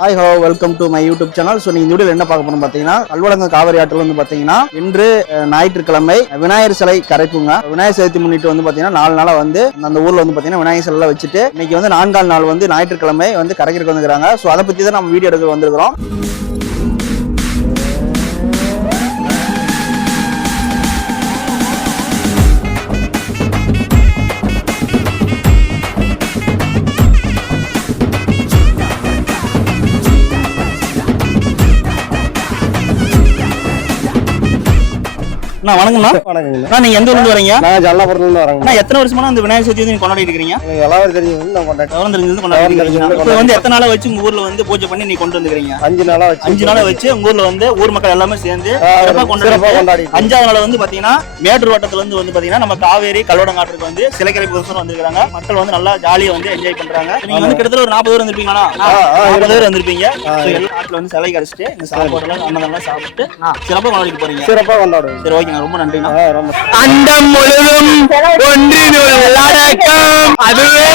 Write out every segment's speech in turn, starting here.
Hi hello welcome to my YouTube channel. So நீங்கள் இந்த வீடியோவில் என்ன பார்க்க போறோம் பார்த்தீங்கன்னா, கல்வடங்க காவிரி ஆற்றில் வந்து பார்த்தீங்கன்னா இன்று ஞாயிற்றுக்கிழமை விநாயகர் சிலை கரைப்புங்க. விநாயகர் சதுர்த்தி முன்னிட்டு வந்து பார்த்தீங்கன்னா 4 நாளாக வந்து அந்த ஊரில் வந்து பார்த்தீங்கன்னா விநாயகர் சிலை வச்சுட்டு இன்னைக்கு வந்து 4ஆம் நாள் வந்து ஞாயிற்றுக்கிழமை வந்து கரைக்கிறதுக்கு வந்துருக்காங்க. ஸோ அதை பற்றி தான் நம்ம வீடியோ எடுக்க வந்திருக்கிறோம். வணக்கம்ண்ணா. வணக்கங்கண்ணா. நீங்க எந்த ஊர்ல வரீங்க? நான் ஜல்லாபுரத்துல இருந்து வரேங்க. எத்தனை வருஷமா அந்த விநாயகர் சதுர்த்தி வந்து கொண்டாடிட்டு இருக்கீங்க? எல்லாரும் தெரியும். நான் கொண்டாடிட்டு இப்போ வந்து எத்தனை நாளா வச்சு உங்க ஊர்ல வந்து பூஜை பண்ணி நீ கொண்டு வந்துக்கிறீங்க? 5 நாளா வச்சு உங்க ஊர்ல வந்து ஊர் மக்கள் எல்லாமே சேர்ந்து சிறப்பா கொண்டாடி 5ஆவது நாள் வந்து பாத்தீங்கன்னா மேட்டூர் வட்டத்துல இருந்து பாத்தீங்கன்னா நம்ம காவேரி கல்வடங்காட்டுக்கு வந்து சிலை கரைப்பு வந்திருக்காங்க. மக்கள் வந்து நல்லா ஜாலியா வந்து என்ஜாய் பண்றாங்க. நீங்க வந்து கிட்டத்தட்ட ஒரு 40 பேர் வந்திருப்பீங்களா? 40 பேர் வந்திருப்பீங்க. எல்லா நாட்டுல வந்து சிலை கரைச்சிட்டு இந்த சாப்பாடு அன்னதெல்லாம் சாப்பிட்டு சிறப்பா கொண்டாடிட்டு போறீங்க. சிறப்பா கொண்டாடுவோம். சரி, ஓகே, ரொம்ப நன்றிண்ணா. அண்டம் முழுதும் ஒன்றினுள் அடக்கம், அதுவே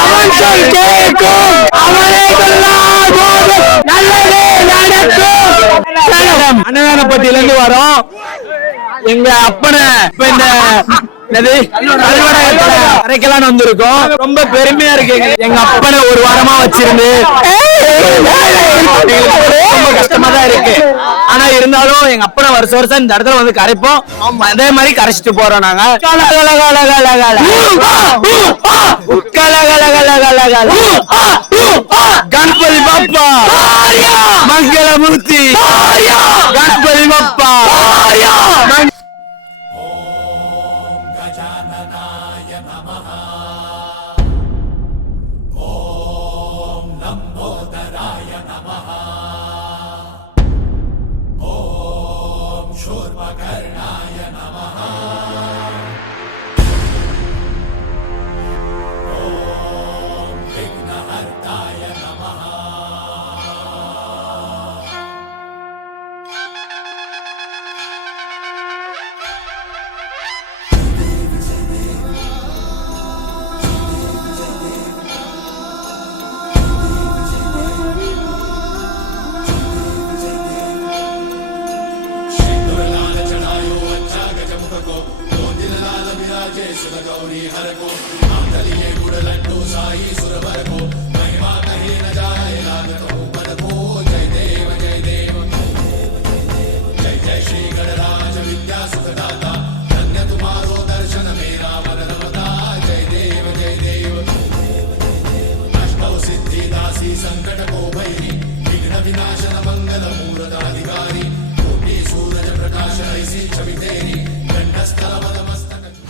அவன் சொல் கேட்கும், அவனே சொல்லால் போதும், நல்லதே நடக்கும். அன்னதானப்பட்டியிலிருந்து வரோம். எங்க அப்பனை இப்ப இந்த அரைக்கலான்னு வந்திருக்கோம். ரொம்ப பெருமையா இருக்கு. எங்க அப்பனை ஒரு வாரமா வச்சிருந்து ரொம்ப கஷ்டமா தான் இருக்கு. ஆனா இருந்தாலும் எங்க அப்பனை வருஷம் இந்த இடத்துல வந்து கரைப்போம். அதே மாதிரி கரைச்சிட்டு போறோம். நாங்க கணபதி பாப்பா மங்களமூர்த்தி, கணபதி பாப்பா.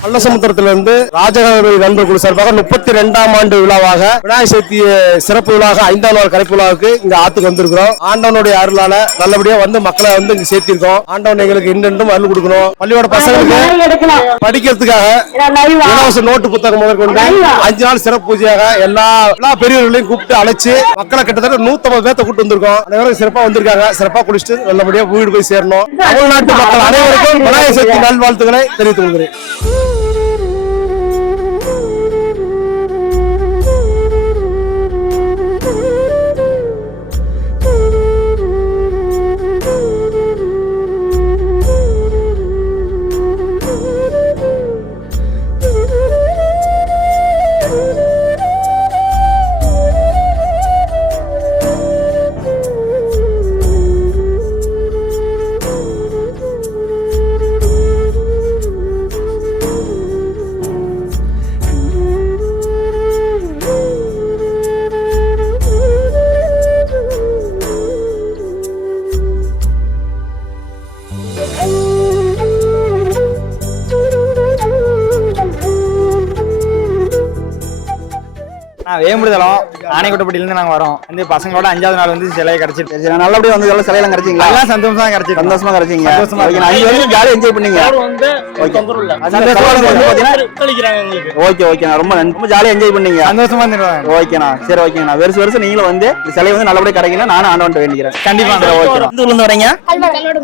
பள்ளசமுத்திரத்திலிருந்து ராஜகாரி நண்பர் குழு சார்பாக 32ஆம் ஆண்டு விழாவாக விநாயகர் சதுர்த்தி சிறப்பு விழாவாக 5ஆம் நாள் கரைப்பு விழாவுக்கு இங்க ஆத்துக்கு வந்திருக்கிறோம். ஆண்டவனுடைய அருளால நல்லபடியா வந்து மக்களை வந்து இங்க சேர்த்திருக்கோம். ஆண்டவன் எங்களுக்கு இன்னும் அருள் கொடுக்கணும். பள்ளியோட பசங்களுக்கு படிக்கிறதுக்காக இலவச நோட்டு புத்தகம் முதற்கொண்டு 5 நாள் சிறப்பு பூஜையாக எல்லா பெரியவர்களையும் கூப்பிட்டு அழைச்சு மக்களை கிட்டத்தட்ட 150 பேர்த்த கூப்பிட்டு வந்திருக்கோம். அனைவரும் சிறப்பா வந்திருக்காங்க. சிறப்பா குடிச்சிட்டு நல்லபடியா வீடு போய் சேரணும். தமிழ்நாட்டு மக்கள் அனைவருக்கும் விநாயகர் சதுர்த்தி நல்வாழ்த்துக்களை தெரிவித்துக் கொள்கிறேன். வேம்புடுதலம் ஆனைக்குட்டப்பட்டியில நாங்க வரோம் வந்து பசங்களோட 5வது நாள் வந்து சிலையை கிடைச்சிட்டு சரி நல்லபடியா வந்து இதெல்லாம் சிலையெல்லாம் கிடைச்சிங்களா? எல்லாம் சந்தோஷமா கிடைச்சிட்டு சந்தோஷமா கிடைச்சிங்க. சந்தோஷமா ஓகே, 5 வரைக்கும் ஜாலியா என்ஜாய் பண்ணீங்க. ஓகே ஓகேண்ணா, ரொம்ப ரொம்ப ஜாலியா என்ஜாய் பண்ணீங்க. சந்தோஷமா இருந்துருவாங்க. ஓகேண்ணா, சரி ஓகேண்ணா. வருஷம் வருஷம் நீங்களும் வந்து இந்த சிலை வந்து நல்லபடியா கிடைக்கணும் நானும் ஆண்டவன்ட்ட வேண்டிக்கிறேன். கண்டிப்பா. ஓகே, எந்த ஊர்ல இருந்து வரீங்க?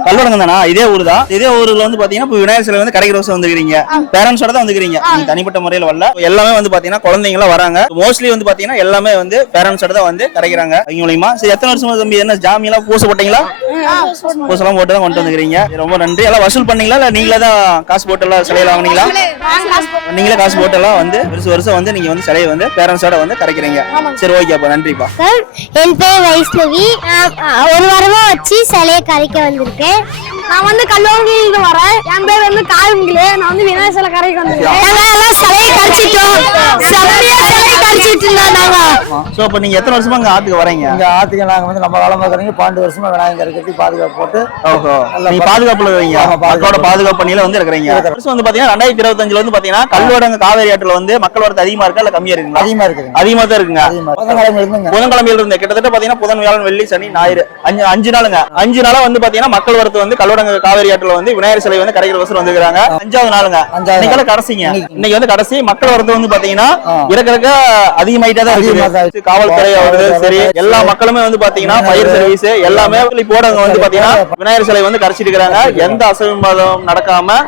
கல்வடங்க தானா? இதே ஊர் தான். இதே ஊர்ல வந்து பாத்தீங்கன்னா இப்ப விநாயகர் சிலை வந்து கிடைக்கிற வருஷம் வந்துக்கிறீங்க. பேரண்ட்ஸோட தான் வந்துக்கிறீங்க, நீங்க தனிப்பட்ட முறையில வரல. எல்லாமே வந்து பாத்தீங்கன்னா குழந்தைங்க எல்லாம் வராங்க. மோஸ்ட்லி வந்து பாத்தீங்கன்னா எல்லாமே வந்து பேரண்ட்ஸோட தான் வந்து கிடைக்கிறாங்க. அவங்க மூலியமா சரி, எத்தனை வருஷமா தம்பி என்ன ஜாமி எல்லாம் பூச போட்டீங்களா? பூசெல்லாம் போட்டு தான் கொண்டு வந்துக்கிறீங்க. ரொம்ப நன்றி. எல்லாம் வசூல் பண்ணீங்களா இல்ல நீங்களே தான் காசு போட்டு எல்லாம் சிலையில வாங்கினீங்களா? நீங்களே காசு போட்டு எல்லாம் வந்து வருஷம் வருஷம் வந்து நீங்க வந்து சிலையை வந்து பேரண்ட்ஸோட வந்து கரைக்கிறீங்க. சரி ஓகே, அப்ப நன்றிப்பா. என் பேர் வைஷ்ணவி. ஒரு வாரமா வச்சு சிலையை கரைக்க வந்திருக்கேன். நான் வந்து கல்லூரியில வரேன். என் பேர் வந்து காயங்களே. நான் வந்து விநாயகர் சிலை கரைக்க வந்திருக்கேன். சிலையை கரைச்சிட்டோம். சோ அப்ப நீங்க எத்தனை வருஷமா இங்க ஆத்துக்கு வரீங்க? இங்க ஆத்துக்கு நாங்க வந்து நம்ம காலமா இருக்கிறீங்க 12 வருஷமா விநாயகர் கட்டி பாதுகாப்பு போட்டு. ஓஹோ, நீங்க பாதுகாப்புல இருக்கீங்க. மக்களோட பாதுகாப்பு பணியில வந்து இருக்கீங்க. வருஷம் வந்து பாத்தீங்கன்னா 2025ல வந்து பாத்தீங்கன்னா கல்வடங்க காவேரி ஆற்றுல வந்து மக்கள் வரது அதிகமா இருக்கா இல்ல கம்மியா இருக்குங்களா? அதிகமா இருக்குங்க. அதிகமா தான் இருக்குங்க. புதன்கிழமையில இருந்து கிட்டத்தட்ட பாத்தீங்கன்னா புதன், வியாழன், வெள்ளி, சனி, ஞாயிறு 5 நாளுங்க. 5 நாளா வந்து பாத்தீங்கன்னா மக்கள் வரது வந்து கல்வடங்க காவேரி ஆற்றுல வந்து விநாயகர் சிலை வந்து கரைக்கிற வருஷம் வந்துருக்காங்க. 5வது நாளுங்க. இன்னைக்கு கடைசிங்க. இன்னைக்கு வந்து கடைசி. மக்கள் வரது வந்து பாத்தீங்கன்னா இருக்க அதிகமாயிட்டே தான் இருக்கு. காவல்துறையாவது சரி, எல்லா மக்களுமே வந்து பாத்தீங்கன்னா ஃபயர் சர்வீஸ் எல்லாமே போடவங்க வந்து பாத்தீங்கன்னா விநாயகர் சிலை வந்து கரைச்சிட்டு இருக்காங்க. எந்த அசம்பாதம் நடக்காம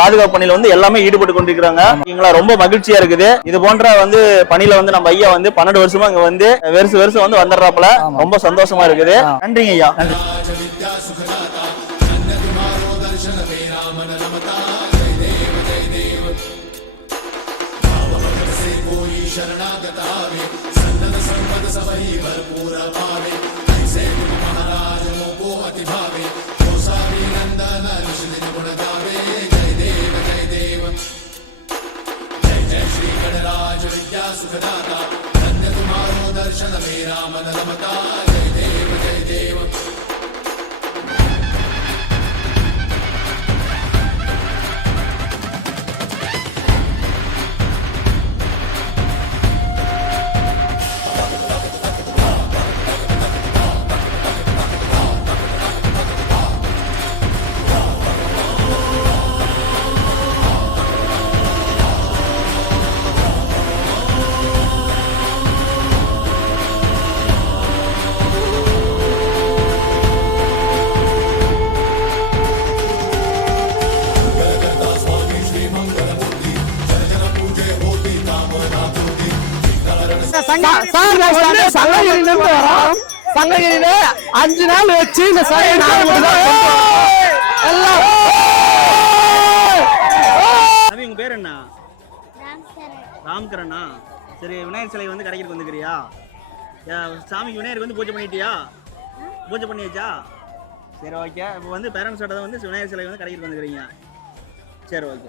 பாதுகாப்பு பணியில வந்து எல்லாமே ஈடுபட்டு கொண்டிருக்காங்க. எங்களை ரொம்ப மகிழ்ச்சியா இருக்குது. இது போன்ற வந்து பணியில வந்து நம்ம ஐயா வந்து 12 வருஷமா இங்க வந்து வருஷம் வந்து வந்துடுறாப்புல. ரொம்ப சந்தோஷமா இருக்குது. நன்றிங்க ஐயா. சங்ககிரியில 5 நாள் வச்சு இந்த சிலையை உங்க பேர் என்ன? ராம்கரண்ணா. சரி, விநாயகர் சிலை வந்து கடைக்கு வந்துக்கிறியா? சாமிக்கு விநாயகருக்கு வந்து பூஜை பண்ணிட்டியா? பூஜை பண்ணியாச்சா? சரி ஓகே. இப்போ வந்து பேரண்ட்ஸோட வந்து விநாயகர் சிலை வந்து கடைக்கு வந்துக்கிறீங்க. சரி ஓகே.